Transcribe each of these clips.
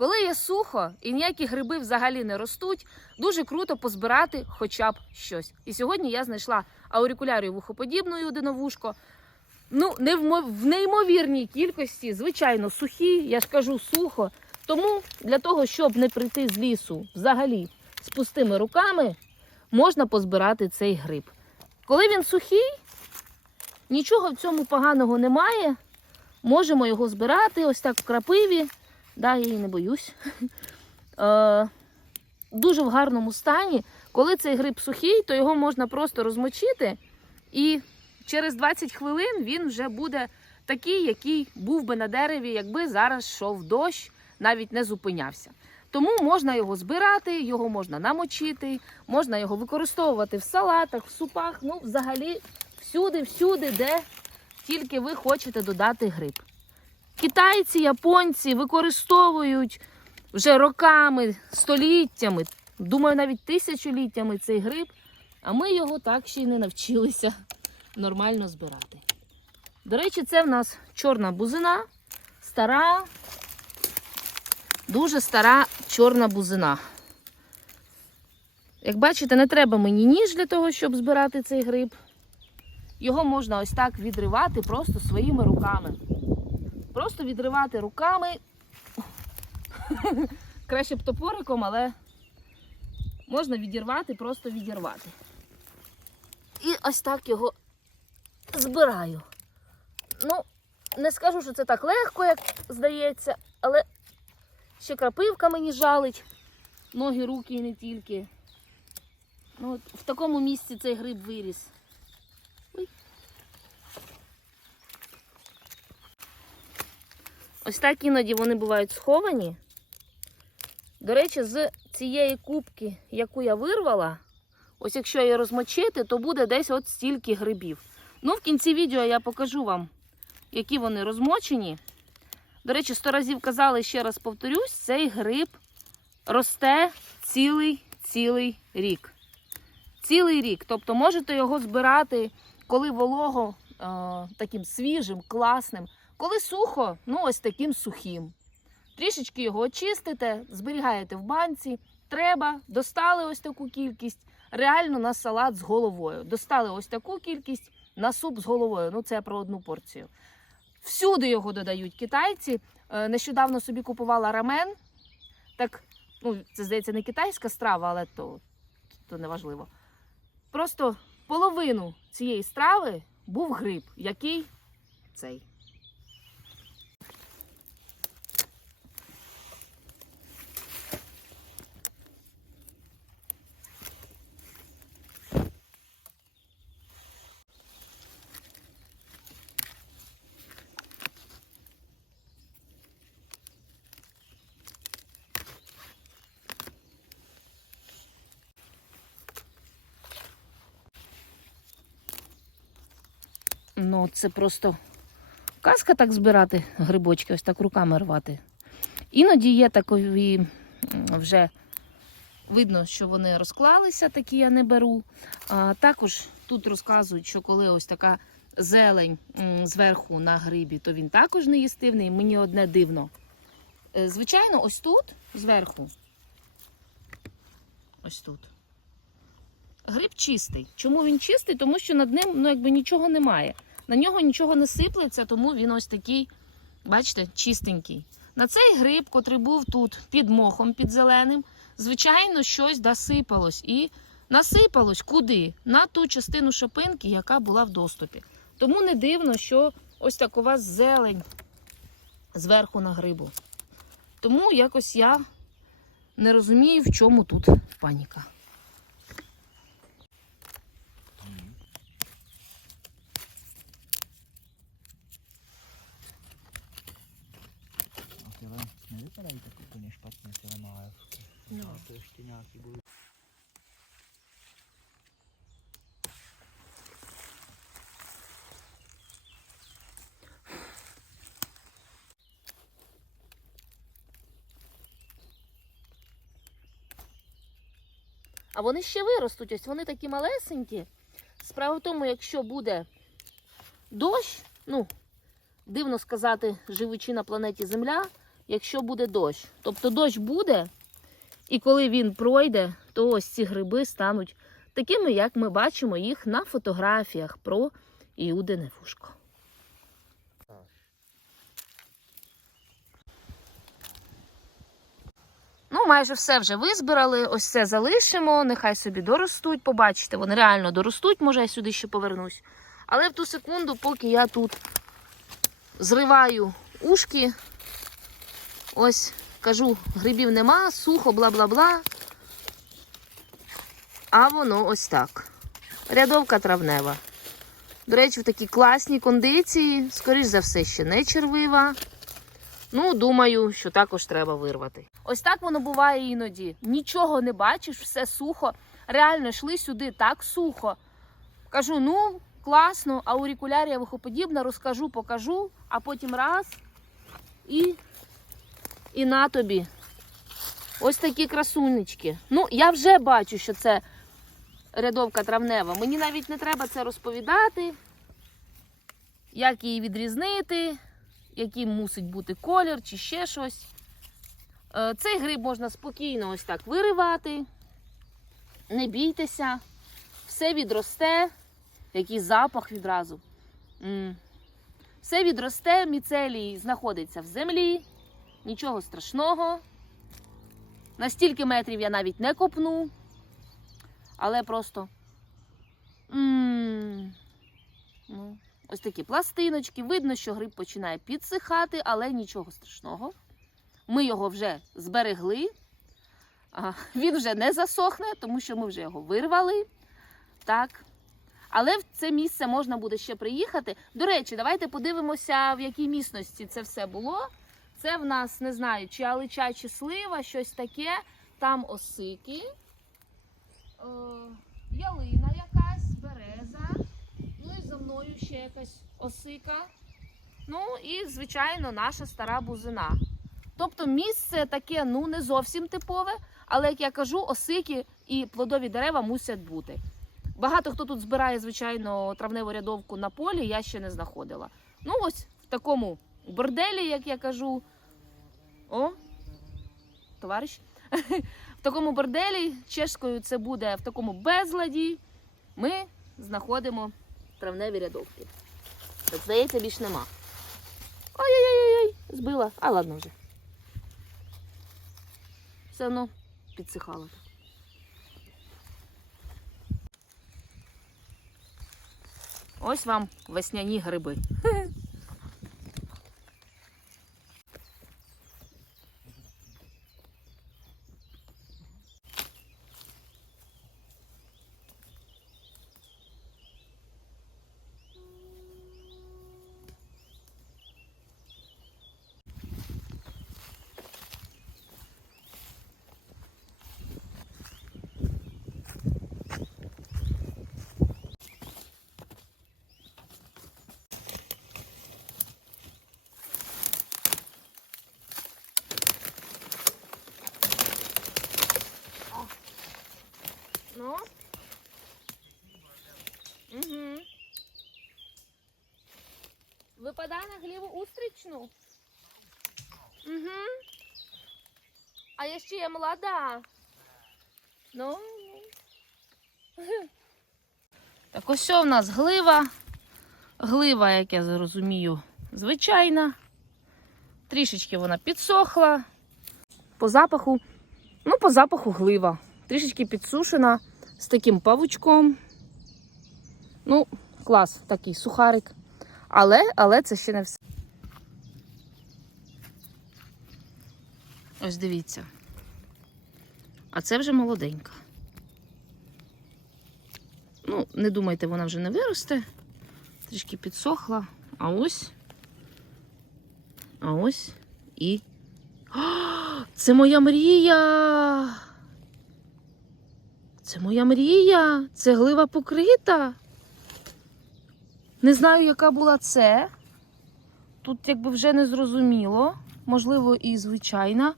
Коли є сухо і ніякі гриби взагалі не ростуть, дуже круто позбирати хоча б щось. І сьогодні я знайшла аурикулярію вухоподібну єдиновушко. Ну, не в, в неймовірній кількості, звичайно, сухі, я ж кажу, сухо. Тому для того, щоб не прийти з лісу взагалі з пустими руками, можна позбирати цей гриб. Коли він сухий, нічого в цьому поганого немає. Можемо його збирати ось так в крапиві. Да, я її не боюсь. Е, дуже в гарному стані. Коли цей гриб сухий, то його можна просто розмочити, і через 20 хвилин він вже буде такий, який був би на дереві, якби зараз йшов дощ, навіть не зупинявся. Тому можна його збирати, його можна намочити, можна його використовувати в салатах, в супах, ну, взагалі, всюди, всюди, де тільки ви хочете додати гриб. Китайці, японці використовують вже роками, століттями, думаю, навіть тисячоліттями цей гриб, а ми його так ще й не навчилися нормально збирати. До речі, це в нас чорна бузина, стара, дуже стара чорна бузина. Як бачите, не треба мені ніж для того, щоб збирати цей гриб. Його можна ось так відривати просто своїми руками. Просто відривати руками. Краще б топориком, але можна відірвати, просто відірвати. І ось так його збираю. Ну, не скажу, що це так легко, як здається, але ще крапивка мені жалить. Ноги, руки і не тільки. Ну, от в такому місці цей гриб виріс. Ось так іноді вони бувають сховані. До речі, з цієї кубки, яку я вирвала, ось якщо її розмочити, то буде десь от стільки грибів. Ну, в кінці відео я покажу вам, які вони розмочені. До речі, сто разів казали, ще раз повторюсь, цей гриб росте цілий цілий рік. Цілий рік. Тобто можете його збирати, коли волого е, таким свіжим, класним, коли сухо, ну ось таким сухим. Трішечки його очистите, зберігаєте в банці. Треба, достали ось таку кількість, реально на салат з головою. Достали ось таку кількість на суп з головою. Ну, це про одну порцію. Всюди його додають китайці. Е, Нещодавно собі купувала рамен. Так, ну, це здається, не китайська страва, але то, то не важливо. Просто половину цієї страви був гриб, який цей. Ну, це просто казка так збирати грибочки, ось так руками рвати. Іноді є такові вже видно, що вони розклалися, такі я не беру. А, також тут розказують, що коли ось така зелень зверху на грибі, то він також не їстивний. Мені одне дивно. Е, Звичайно, ось тут зверху. Ось тут. Гриб чистий. Чому він чистий? Тому що над ним ну, якби нічого немає. На нього нічого не сиплеться, тому він ось такий, бачите, чистенький. На цей гриб, котрий був тут під мохом, під зеленим, звичайно, щось досипалось. І насипалось куди? На ту частину шопинки, яка була в доступі. Тому не дивно, що ось такова зелень зверху на грибу. Тому якось я не розумію, в чому тут паніка. Nevypadají tak úplně špatně, tyhle malévky. No. Ale to ještě nějaký budou. А вони ще виростуть, ось вони такі малесенькі. Справа в тому, якщо буде дощ, ну, дивно сказати, живучи на планеті Земля, якщо буде дощ. Тобто дощ буде, і коли він пройде, то ось ці гриби стануть такими, як ми бачимо їх на фотографіях про Іудине вушко. Ну, майже все вже визбирали. Ось це залишимо. Нехай собі доростуть. Побачите, вони реально доростуть. Може, я сюди ще повернусь. Але в ту секунду, поки я тут зриваю ушки, ось кажу, грибів нема, сухо, бла бла бла. А воно ось так. Рядовка травнева. До речі, в такій класній кондиції, скоріш за все, ще не червива. Ну, думаю, що також треба вирвати. Ось так воно буває іноді. Нічого не бачиш, все сухо. Реально йшли сюди так сухо. Кажу, ну, класно, аурикулярія вихоподібна, розкажу, покажу, а потім раз і, і на тобі. Ось такі красунечки. Ну, я вже бачу, що це рядовка травнева. Мені навіть не треба це розповідати, як її відрізнити який мусить бути колір чи ще щось. Е, Цей гриб можна спокійно ось так виривати. Не бійтеся, все відросте, який запах відразу. Все відросте, міцелій знаходиться в землі, нічого страшного. На стільки метрів я навіть не копну, але просто. Ну, Ось такі пластиночки. Видно, що гриб починає підсихати, але нічого страшного. Ми його вже зберегли. А, Він вже не засохне, тому що ми вже його вирвали. Так. Але в це місце можна буде ще приїхати. До речі, давайте подивимося, в якій місності це все було. Це в нас, не знаю, чи алича, чи слива, щось таке. Там осики, е, ялина якась, береза. Ну і за мною ще якась осика. Ну і, звичайно, наша стара бузина. Тобто місце таке ну не зовсім типове, але як я кажу, осики і плодові дерева мусять бути. Багато хто тут збирає, звичайно, травневу рядовку на полі, я ще не знаходила. Ну, ось в такому борделі, як я кажу. О, товариш. В такому борделі, чешкою це буде в такому безладі. Ми знаходимо травневі рядовки. Так, здається, більш нема. Ой-ой-ой, збила. А ладно вже. Все одно підсихало. Ось вам весняні гриби. Ну? Угу. Випадає на гліву устрічну. Угу. А я ще є молода. Ну. Так ось що в нас глива. Глива, як я зрозумію, звичайна. Трішечки вона підсохла. По запаху, ну, по запаху глива. Трішечки підсушена з таким павучком. Ну, клас, такий сухарик. Але, але це ще не все. Ось дивіться. А це вже молоденька. Ну, не думайте, вона вже не виросте. Трішки підсохла. А ось. А ось і. О, це моя мрія! Це моя мрія. Це глива покрита. Не знаю, яка була це. Тут якби вже не зрозуміло. Можливо, і звичайна.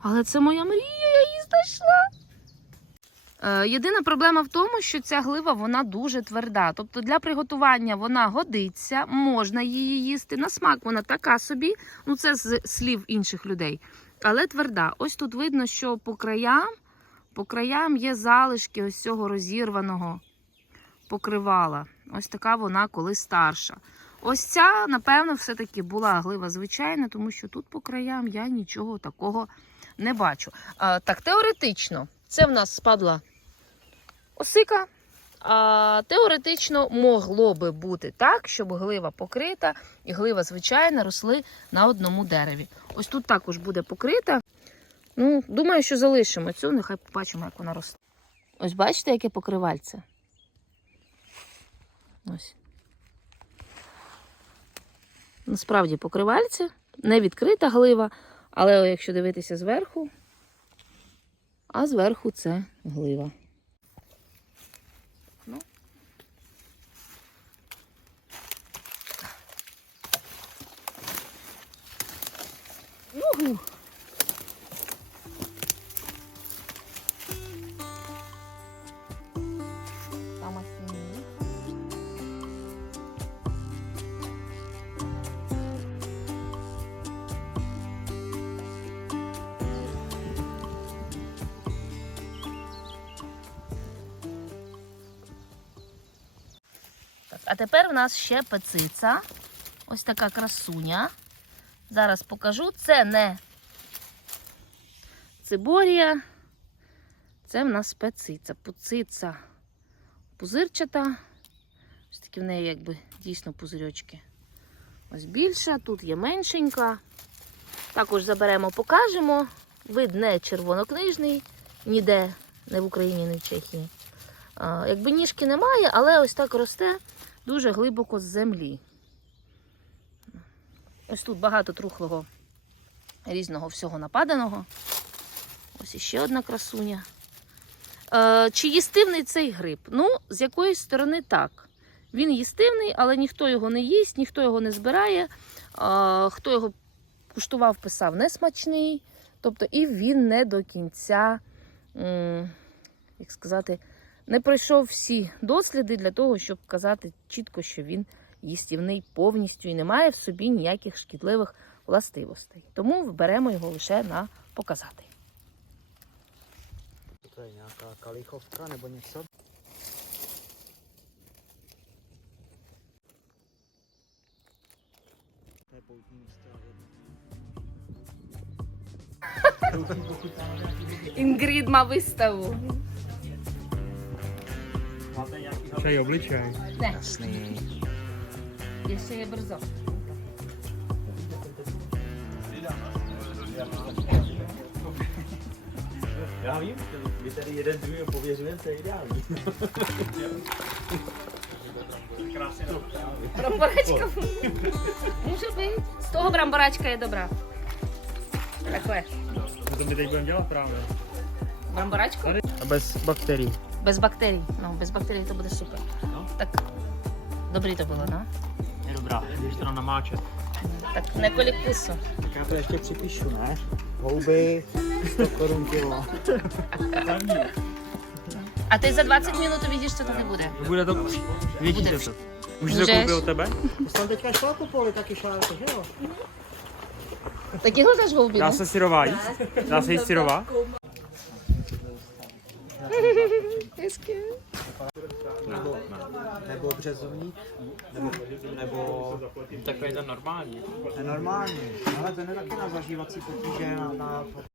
Але це моя мрія, я її знайшла. Е, Єдина проблема в тому, що ця глива вона дуже тверда. Тобто для приготування вона годиться, можна її їсти. На смак вона така собі, ну це з слів інших людей, але тверда. Ось тут видно, що по краям, по краям є залишки ось цього розірваного покривала. Ось така вона коли старша. Ось ця, напевно, все-таки була глива звичайна, тому що тут по краям я нічого такого не бачу. А, так, теоретично, це в нас спадла осика. А, теоретично могло би бути так, щоб глива покрита і глива звичайна росли на одному дереві. Ось тут також буде покрита. Ну, думаю, що залишимо цю, нехай побачимо, як вона росте. Ось бачите, яке покривальце? Ось. Насправді покривальце, не відкрита глива, але якщо дивитися зверху, а зверху це глива. А тепер у нас ще пециця. Ось така красуня. Зараз покажу. Це не циборія. Це в нас пециця. Пуциця пузирчата. Ось такі в неї якби дійсно пузирьочки. Ось більша, тут є меншенька. Також заберемо, покажемо. Вид не червонокнижний, ніде, не в Україні, не в Чехії. Якби ніжки немає, але ось так росте дуже глибоко з землі. Ось тут багато трухлого різного всього нападаного. Ось іще одна красуня. Е, чи їстивний цей гриб? Ну, з якоїсь сторони так. Він їстивний, але ніхто його не їсть, ніхто його не збирає. Е, хто його куштував, писав несмачний. Тобто і він не до кінця, як сказати, не пройшов всі досліди для того, щоб казати чітко, що він їстівний повністю і не має в собі ніяких шкідливих властивостей. Тому беремо його лише на показати. Nebo něco? To je poutní místo. Інгрід ма виставу. Přeji obličej. Ne. Jasný. Ještě je brzo. Já vím, vy tady jeden druhý pověřujeme, to je ideální. Bramboráčka. Může být. Z toho bramboráčka je dobrá. Takhle. To my teď budeme dělat právě? Bramboráčku? A bez bakterií. Без бактерій. Ну, без бактерій то буде супер. Так. Dobrý to bylo, no? Je dobrá, když to namáčet. Tak nekolik kusu. Tak já to ještě připíšu, ne? Houby, 100 korun kilo. А ти за 20 минут увидиш, що тут не буде. Bude to, vědíte Bude to. Už to Můžeš. koupil tebe? Ty jsi tam teďka šla kupovali taky šálky, že jo? Такі хочеш голубі? Dá se syrová jíst? Dá syrová? Nebo, nebo březovník, nebo, nebo Takový ten normální. je normální. Ale ten je taky na zažívací potíže, na, na